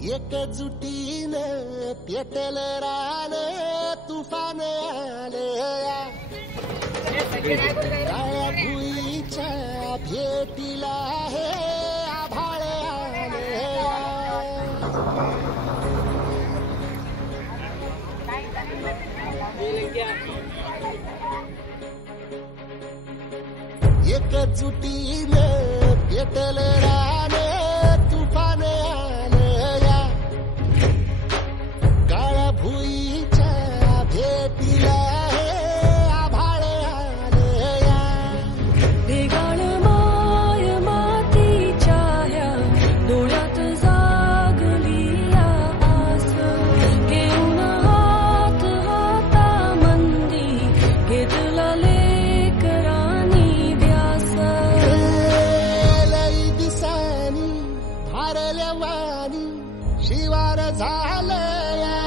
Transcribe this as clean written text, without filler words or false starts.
एकजुटीने पेटल रान तुफान आलया काळ्या भुईच्या भेटीला हे आभाळ आलया एकजुटीने पेटल रान तुफान आलया काळ्या भुईच्या भेटीला हे आभाळ आलया ढेगाळ माय मातीच्या ह्या डोळ्यात जागली या आस घेऊन हात हातामंदी घेतला लेकरांनी ध्यास लई दिसानी भारल्या वाणी शिवार झालया